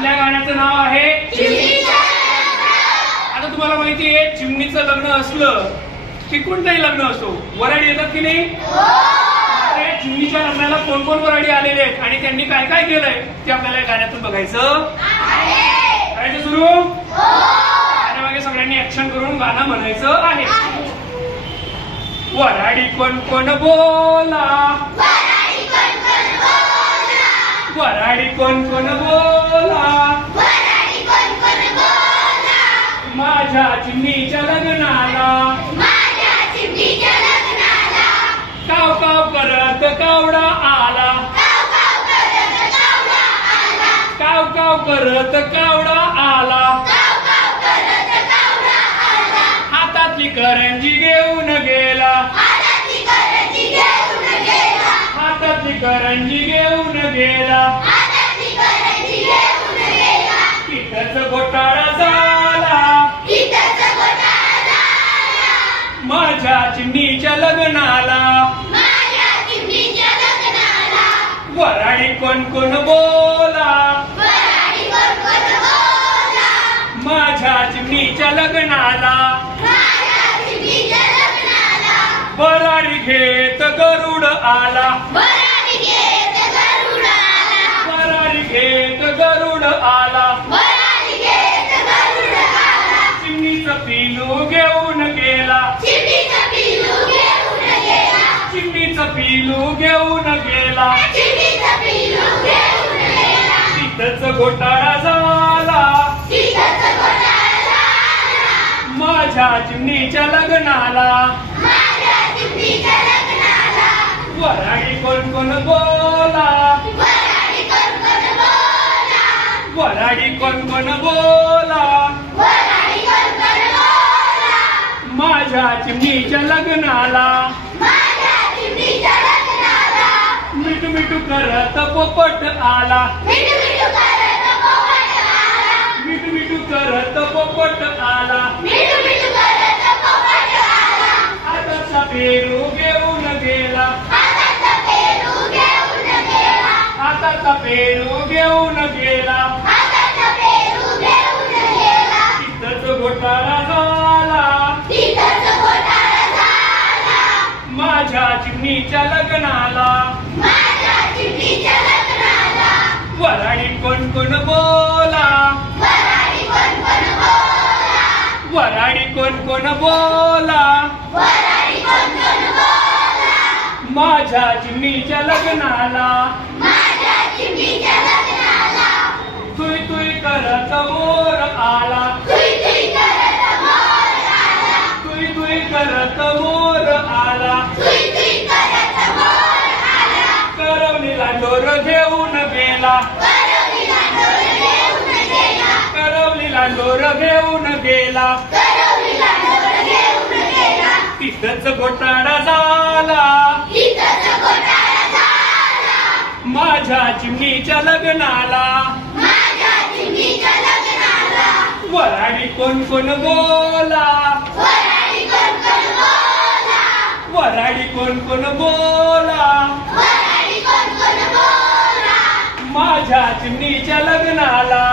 आपल्या गाण्याचं नाव आहे आता तुम्हाला माहिती आहे चिमणीचं लग्न असलं की कोणतंही लग्न असो वराडी येतात की नाही चिमणीच्या लग्नाला कोण कोण वराडी आलेले आहेत आणि त्यांनी काय काय केलंय ते आपल्याला या गाण्यातून बघायचं करायचं सुरू गाण्यामागे सगळ्यांनी ऍक्शन करून गाणं म्हणायचं आहे वराडी कोण कोण बोला वराडी कोण कोण बोला माझ्या चिमणीच्या लग्नाला काव काव करत कावडा आला काव काव करत कावडा आला हातातली करंजी घेऊन गेला हातातली करंजी घेऊन गेला पिठाचा घोटाळा झाला माझ्या चिमणीच्या लग्नाला वराडी कोण कोण बोला माझ्या चिमणीच्या लग्नाला वराडी घेत गरुड आला वराडी घेत गरुड आला चिमणीचं पिलू घेऊन गेला चिमणीचं पिलू घेऊन गेला तिथंच घोटाळा झाला माझ्या चिमणीच्या लग्नाला वराडी कोण कोण बोला वराडी कोण कोण बोला माझ्या चिमणीच्या लग्नाला मिठू मिठू करत पोपट आला मिठू मिठू करत पोपट आला हाताचा पेरू घेऊन गेला हाताचा पेरू घेऊन गेला तिथंच घोटाळा झाला माझ्या चिमणीच्या लग्नाला वराडी कोण कोण बोला वराडी कोण कोण बोला माझ्या चिमणीच्या लग्नाला तुई तुई करत मोर आला तुई तुई करत मोर आला करवलीला डोर घेऊन गेला करवलीला डोर घेऊन गेला तिथंच घोटाळा झाला माझ्या चिमणीच्या लग्नाला वराडी कोण कोण बोला वराडी कोण कोण बोला माझ्या चिमणीच्या लग्नाला